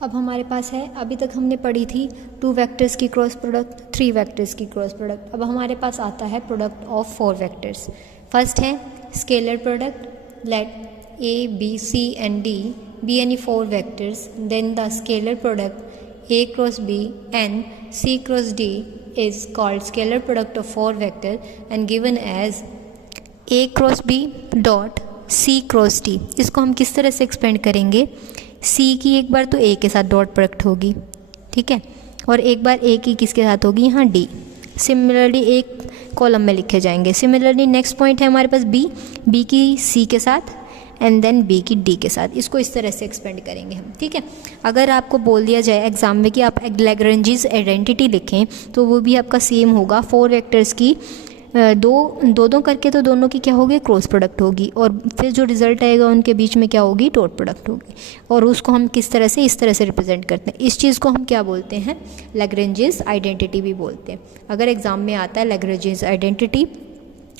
अब हमारे पास है, अभी तक हमने पढ़ी थी 2 वेक्टर्स की क्रॉस प्रोडक्ट, 3 वेक्टर्स की क्रॉस प्रोडक्ट। अब हमारे पास आता है प्रोडक्ट ऑफ 4 वेक्टर्स। फर्स्ट है scalar product, let A, B, C and D be any 4 vectors, then the scalar product A cross B and C cross D is called scalar product of 4 vector and given as A cross B dot C cross D। इसको हम किस तरह से expand करेंगे, C की एक बार तो A के साथ डॉट प्रोडक्ट होगी, ठीक है, और एक बार A की किसके साथ होगी, यहाँ D। सिमिलरली एक कॉलम में लिखे जाएंगे। सिमिलरली नेक्स्ट पॉइंट है हमारे पास B की C के साथ एंड देन B की D के साथ। इसको इस तरह से एक्सपेंड करेंगे हम, ठीक है। अगर आपको बोल दिया जाए एग्जाम में कि आप लैग्रेंजेस आइडेंटिटी लिखें तो वो भी आपका सेम होगा। 4 वेक्टर्स की दो करके तो दोनों की क्या होगी, क्रॉस प्रोडक्ट होगी, और फिर जो रिजल्ट आएगा उनके बीच में क्या होगी, डॉट प्रोडक्ट होगी। और उसको हम किस तरह से, इस तरह से रिप्रेजेंट करते हैं। इस चीज़ को हम क्या बोलते हैं, लैग्रेंजेस आइडेंटिटी भी बोलते हैं। अगर एग्जाम में आता है लैग्रेंजेस आइडेंटिटी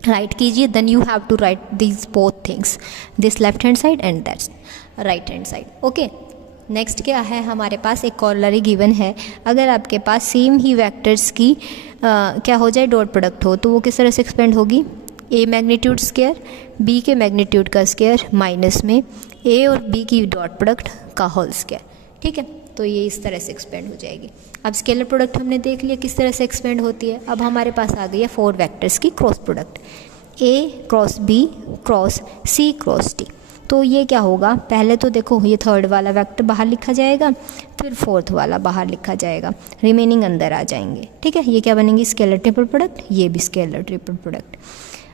राइट कीजिए, then you have to write these both things, this left hand side and that's right hand side. Okay, next क्या है हमारे पास, एक कॉलरी गिवन है। अगर आपके पास सेम ही वेक्टर्स की क्या हो जाए, डॉट प्रोडक्ट हो, तो वो किस तरह से एक्सपेंड होगी, A मैग्नीट्यूड स्क्वायर B के मैग्नीट्यूड का स्क्वायर माइनस में A और B की डॉट प्रोडक्ट का होल स्क्वायर, ठीक है। तो ये इस तरह से एक्सपेंड हो जाएगी। अब स्केलर प्रोडक्ट हमने देख लिया किस तरह से एक्सपेंड होती है। अब हमारे पास आ गई है 4 वेक्टर्स की cross product, A cross B cross C cross D। तो ये क्या होगा, पहले तो देखो ये थर्ड वाला वेक्टर बाहर लिखा जाएगा, फिर फोर्थ वाला बाहर लिखा जाएगा, रिमेनिंग अंदर आ जाएंगे, ठीक है। ये क्या बनेंगी, स्केलर ट्रिपल प्रोडक्ट, ये भी स्केलर ट्रिपल प्रोडक्ट।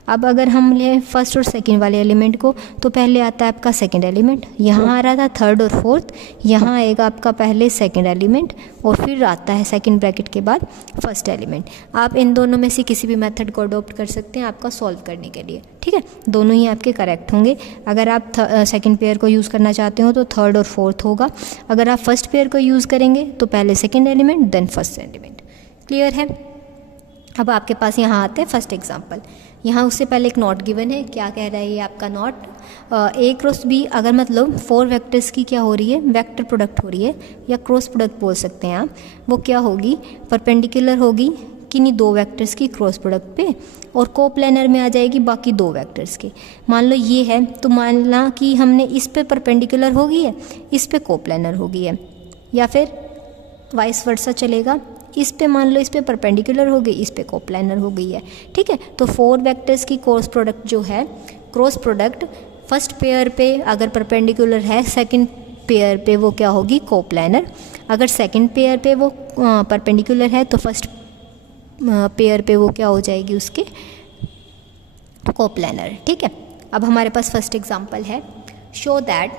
अब अगर हम लें फर्स्ट और सेकंड वाले एलिमेंट को, तो पहले आता है आपका सेकंड एलिमेंट, यहाँ आ रहा था थर्ड और फोर्थ, यहाँ आएगा आपका पहले सेकंड एलिमेंट और फिर आता है सेकंड ब्रैकेट के बाद फर्स्ट एलिमेंट। आप इन दोनों में से किसी भी मेथड को अडॉप्ट कर सकते हैं आपका सॉल्व करने के लिए, ठीक है। दोनों ही आपके करेक्ट होंगे। अगर आप सेकंड पेयर को यूज़ करना चाहते हो तो थर्ड और फोर्थ होगा। अगर आप फर्स्ट पेयर को यूज़ करेंगे तो पहले second element then first element. Clear है। अब आपके पास यहाँ आते हैं फर्स्ट एग्जाम्पल। यहाँ उससे पहले एक नॉट गिवन है। क्या कह रहा है ये आपका नॉट, A क्रॉस B अगर मतलब 4 वेक्टर्स की क्या हो रही है, वेक्टर प्रोडक्ट हो रही है या क्रॉस प्रोडक्ट बोल सकते हैं आप, वो क्या होगी, परपेंडिकुलर होगी किन्हीं 2 वेक्टर्स की क्रॉस प्रोडक्ट पे और कोप्लेनर में आ जाएगी बाकी 2 वेक्टर्स के। मान लो ये है तो मान ला कि हमने इस पे परपेंडिकुलर हो गई है, इस पे कोप्लेनर हो गई है, या फिर वाइस वर्सा चलेगा, इस पे मान लो इस पे परपेंडिकुलर हो गई, इस पे कोप्लेनर हो गई है, ठीक है। तो 4 वेक्टर्स की क्रॉस प्रोडक्ट जो है, क्रॉस प्रोडक्ट फर्स्ट पेयर पे अगर परपेंडिकुलर है, सेकंड पेयर पे वो क्या होगी, कोप्लेनर। अगर सेकंड पेयर पे वो परपेंडिकुलर है तो फर्स्ट पेयर पे वो क्या हो जाएगी, उसके कोप्लेनर, ठीक है। अब हमारे पास फर्स्ट एग्जांपल है, show that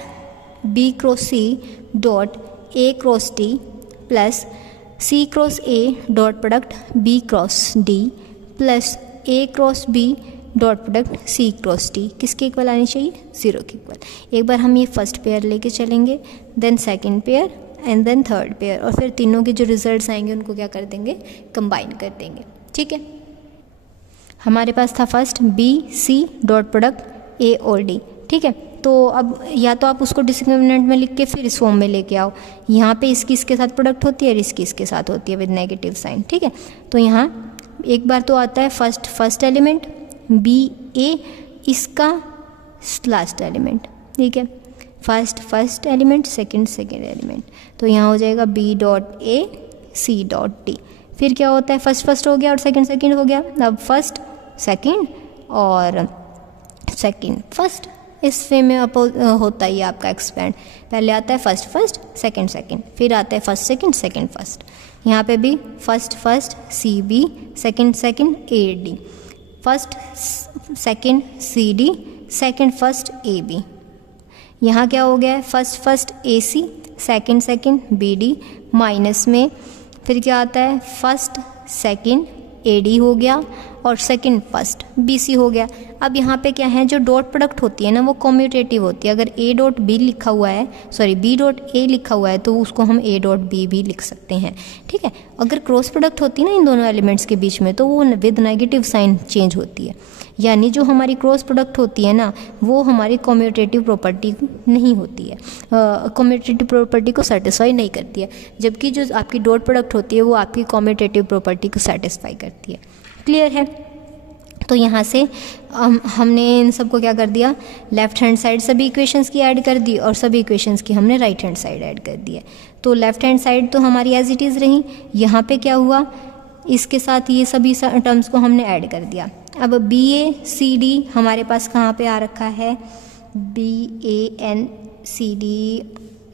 B cross C dot A cross D plus C cross A dot product B cross D plus A cross B dot product C cross D किसके इक्वल आनी चाहिए, 0 के equal. एक बार हम ये first pair लेके चलेंगे, then second pair and then third pair, और फिर तीनों के जो रिजल्ट्स आएंगे उनको क्या कर देंगे, कंबाइन कर देंगे, ठीक है। हमारे पास था first B C dot product A और D, ठीक है। तो अब या तो आप उसको डिस्क्रिमिनेंट में लिख के फिर इस फॉर्म में लेके आओ। यहाँ पे इसकी इसके साथ प्रोडक्ट होती है और इसकी इसके साथ होती है विद नेगेटिव साइन, ठीक है। तो यहाँ एक बार तो आता है फर्स्ट एलिमेंट B A, इसका लास्ट एलिमेंट, ठीक है। फर्स्ट एलिमेंट सेकंड एलिमेंट, तो यहाँ हो जाएगा B dot A C dot D। फिर क्या होता है, फर्स्ट हो गया और सेकंड हो गया। अब फर्स्ट सेकंड और सेकंड फर्स्ट, इस वे में होता ही आपका एक्सपेंड। पहले आता है फर्स्ट सेकंड, फिर आता है फर्स्ट सेकंड फर्स्ट। यहाँ पे भी first C B second A D, first second C D second first A B। यहाँ क्या हो गया है, first A C second B D minus में फिर क्या आता है, फर्स्ट सेकंड A D हो गया और सेकंड फर्स्ट B C हो गया। अब यहाँ पे क्या है, जो डॉट प्रोडक्ट होती है ना वो कम्यूटेटिव होती है। अगर A डॉट B लिखा हुआ है, B डॉट A लिखा हुआ है, तो उसको हम A डॉट B भी लिख सकते हैं, ठीक है। अगर क्रॉस प्रोडक्ट होती है ना इन दोनों एलिमेंट्स के बीच में, तो वो विद नेगेटिव साइन चेंज होती है। यानी जो हमारी क्रॉस प्रोडक्ट होती है ना, वो हमारी कम्यूटेटिव प्रॉपर्टी नहीं होती है, कम्यूटेटिव प्रॉपर्टी को सेटिस्फाई नहीं करती है, जबकि जो आपकी डॉट प्रोडक्ट होती है वो आपकी कम्यूटेटिव प्रॉपर्टी को सेटिस्फाई करती है। क्लियर है? तो यहाँ से हमने इन सबको क्या कर दिया, लेफ्ट हैंड साइड सभी इक्वेशंस की ऐड कर दी और सभी इक्वेशंस की हमने राइट हैंड साइड ऐड कर दी है। तो लेफ्ट हैंड साइड तो हमारी एज इट इज़ रही। यहाँ पे क्या हुआ, इसके साथ ये सभी टर्म्स को हमने ऐड कर दिया। अब BACD हमारे पास कहाँ पे आ रखा है, BANCD,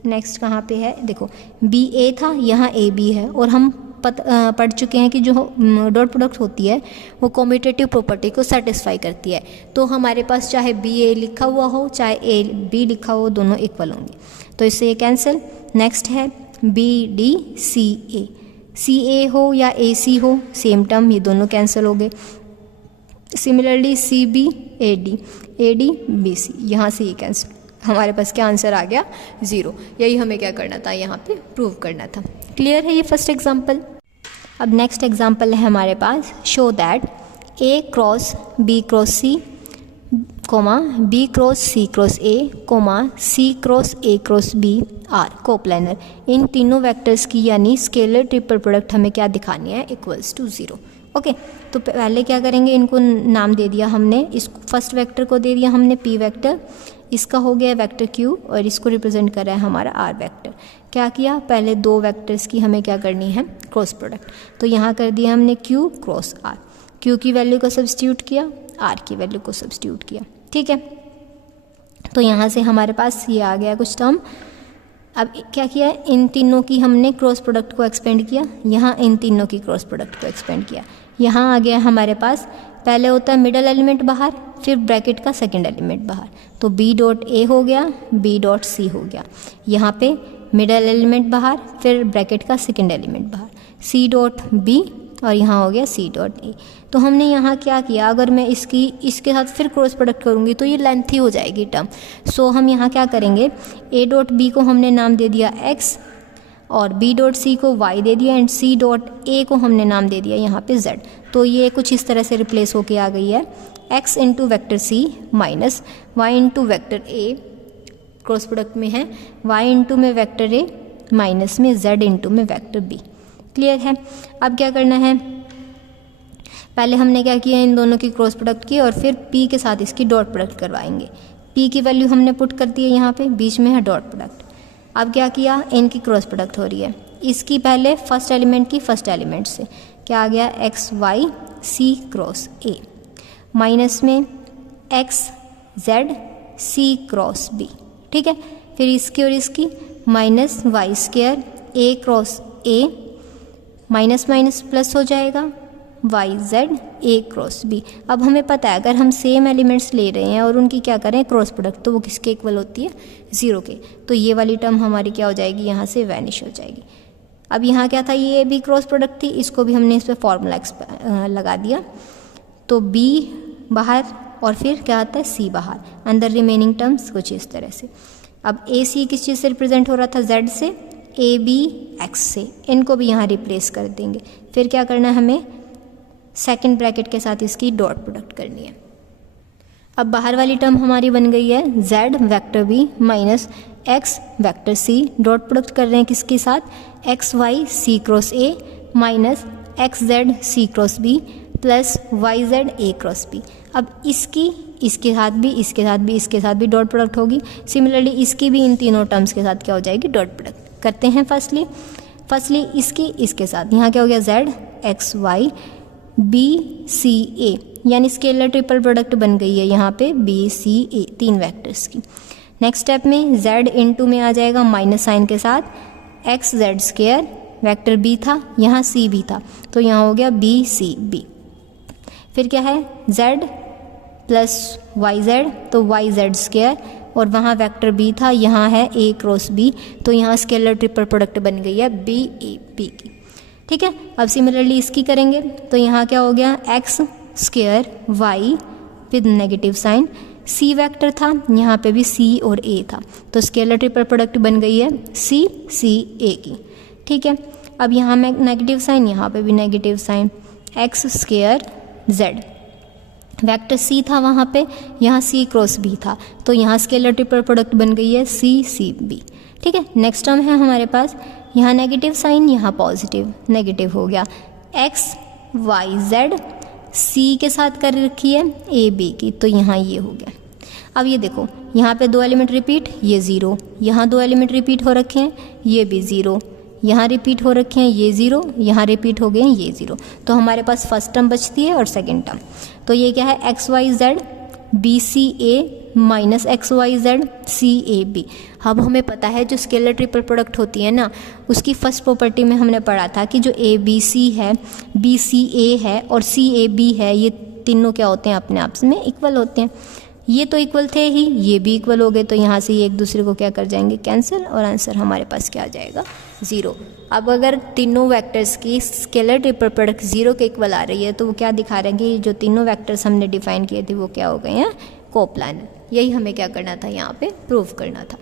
नेक्स्ट कहाँ पे है, देखो BA था, यहाँ AB है, और हम पढ़ चुके हैं कि जो डॉट प्रोडक्ट होती है वो कम्यूटेटिव प्रॉपर्टी को सेटिस्फाई करती है। तो हमारे पास चाहे BA लिखा हुआ हो चाहे AB लिखा हो, दोनों इक्वल होंगे, तो इससे ये कैंसिल। नेक्स्ट है BDCA, CA हो या AC हो सेम टर्म, ये दोनों कैंसिल हो गए। सिमिलरली CBAD, ADBC, यहाँ से ये कैंसिल, हमारे पास क्या आंसर आ गया, 0। यही हमें क्या करना था, यहाँ पे प्रूव करना था। क्लियर है ये फर्स्ट एग्जाम्पल। अब नेक्स्ट एग्जाम्पल है हमारे पास, show that A cross B cross C, B cross C cross A, C cross A cross B are coplanar. इन तीनों वेक्टर्स की यानी स्केलर ट्रिपल प्रोडक्ट हमें क्या दिखानी है, इक्वल्स टू 0। ओके, तो पहले क्या करेंगे, इनको नाम दे दिया हमने, इस फर्स्ट वेक्टर को दे दिया हमने P वेक्टर, इसका हो गया वेक्टर Q, और इसको रिप्रेजेंट कर रहा है हमारा R वेक्टर। क्या किया, पहले दो वेक्टर्स की हमें क्या करनी है, क्रॉस प्रोडक्ट। तो यहाँ कर दिया हमने Q क्रॉस R, Q की वैल्यू को सब्स्टिट्यूट किया, R की वैल्यू को सब्स्टिट्यूट किया। ठीक है, तो यहाँ से हमारे पास ये आ गया कुछ टर्म। अब क्या किया, इन तीनों की हमने क्रॉस प्रोडक्ट को एक्सपेंड किया, यहाँ इन तीनों की क्रॉस प्रोडक्ट को एक्सपेंड किया। यहाँ आ गया हमारे पास, पहले होता है मिडल एलिमेंट बाहर, फिर ब्रैकेट का सेकंड एलिमेंट बाहर, तो B डॉट A हो गया, B डॉट C हो गया। यहाँ पे मिडल एलिमेंट बाहर, फिर ब्रैकेट का सेकंड एलिमेंट बाहर, C डॉट B, और यहाँ हो गया C डॉट A। तो हमने यहाँ क्या किया, अगर मैं इसके साथ फिर क्रॉस प्रोडक्ट करूँगी तो ये लेंथी हो जाएगी टर्म। सो हम यहाँ क्या करेंगे, A डॉट B को हमने नाम दे दिया X, और B डॉट C को Y दे दिया, एंड C डॉट A को हमने नाम दे दिया यहाँ पे Z। तो ये कुछ इस तरह से रिप्लेस होके आ गई है, X into vector C minus Y into vector A, cross product में है Y इंटू में वैक्टर A माइनस में Z इंटू में वैक्टर B। क्लियर है? अब क्या करना है, पहले हमने क्या किया, इन दोनों की क्रॉस प्रोडक्ट की, और फिर P के साथ इसकी डॉट प्रोडक्ट करवाएंगे। P की वैल्यू हमने पुट कर दी है, यहाँ पे बीच में है डॉट प्रोडक्ट। अब क्या किया, इनकी क्रॉस प्रोडक्ट हो रही है, इसकी पहले फर्स्ट एलिमेंट की फर्स्ट एलिमेंट से, क्या आ गया, X Y C cross A, minus में X Z C cross B. ठीक है, फिर इसकी और इसकी minus Y square A cross A, minus minus plus हो जाएगा, Y Z A cross B. अब हमें पता है अगर हम सेम एलिमेंट्स ले रहे हैं और उनकी क्या करें क्रॉस प्रोडक्ट, तो वो किसके इक्वल होती है, 0 के। तो ये वाली टर्म हमारी क्या हो जाएगी, यहाँ से वैनिश हो जाएगी। अब यहाँ क्या था, ये भी क्रॉस प्रोडक्ट थी, इसको भी हमने इस पर फॉर्मूला लगा दिया। तो बी बाहर और फिर क्या आता है, सी बाहर, अंदर रिमेनिंग टर्म्स कुछ इस तरह से। अब ए सी किस चीज़ से रिप्रेजेंट हो रहा था, जेड से, ए बी एक्स से, इनको भी यहाँ रिप्लेस कर देंगे। फिर क्या करना है, हमें सेकंड ब्रैकेट के साथ इसकी डॉट प्रोडक्ट करनी है। अब बाहर वाली टर्म हमारी बन गई है z vector b minus x vector c, dot product कर रहे हैं किसके साथ, x Y C cross a minus x Z C cross b plus y Z A cross b। अब इसके साथ भी, इसके साथ भी, इसके साथ भी डॉट प्रोडक्ट होगी। सिमिलरली इसकी भी इन तीनों टर्म्स के साथ क्या हो जाएगी, डॉट प्रोडक्ट करते हैं। फर्स्टली इसकी इसके साथ, यहाँ क्या हो गया, z X Y B C A, यानी स्केलर ट्रिपल प्रोडक्ट बन गई है यहाँ पे बी सी ए, तीन वेक्टर्स की। नेक्स्ट स्टेप में z इंटू में आ जाएगा माइनस साइन के साथ x Z square, vector b था, यहाँ c भी था, तो यहाँ हो गया बी सी बी। फिर क्या है, z प्लस वाई जेड, तो वाई जेड स्क्वायर, और वहाँ वेक्टर b था, यहाँ है a क्रॉस b, तो यहाँ स्केलर ट्रिपल प्रोडक्ट बन गई है बी ए बी की। ठीक है, अब सिमिलरली इसकी करेंगे, तो यहाँ क्या हो गया, x square y with negative sign, c vector था, यहाँ पे भी सी और ए था, तो स्केलर ट्रिपल प्रोडक्ट बन गई है सी सी ए की। ठीक है, अब यहाँ में नेगेटिव साइन, यहाँ पे भी negative sign, x square z, vector c था वहाँ पे, यहाँ सी क्रॉस बी था, तो यहाँ स्केलर ट्रिपल प्रोडक्ट बन गई है सी सी बी। ठीक है, नेक्स्ट टर्म है हमारे पास, यहाँ नेगेटिव साइन, यहाँ पॉजिटिव, नेगेटिव हो गया, एक्स वाई जेड सी के साथ कर रखी है ए बी की, तो यहाँ ये हो गया। अब ये देखो, यहाँ पे 2 एलिमेंट रिपीट, ये 0, यहाँ 2 एलिमेंट रिपीट हो रखे हैं, ये भी 0, यहाँ रिपीट हो रखे हैं, ये 0, यहाँ रिपीट हो गए हैं, ये 0। तो हमारे पास फर्स्ट टर्म बचती है और सेकंड टर्म, तो ये क्या है, x y z b C a minus x y z c a b. अब हमें पता है जो स्केलर ट्रिपल प्रोडक्ट होती है ना, उसकी फर्स्ट प्रॉपर्टी में हमने पढ़ा था कि जो ए बी सी है, बी सी ए है और सी ए बी है, ये तीनों क्या होते हैं, अपने आपस में इक्वल होते हैं। ये तो इक्वल थे ही, ये भी इक्वल हो गए, तो यहाँ से ये एक दूसरे को क्या कर जाएंगे, कैंसिल, और आंसर हमारे पास क्या आ जाएगा, 0। अब अगर तीनों वेक्टर्स की स्केलर ट्रिपल प्रोडक्ट 0 के इक्वल आ रही है, तो वो क्या दिखा रहे हैं कि जो तीनों वेक्टर्स हमने डिफाइन किए थे वो क्या हो गए हैं, कोप्लानर। यही हमें क्या करना था, यहाँ पे प्रूव करना था।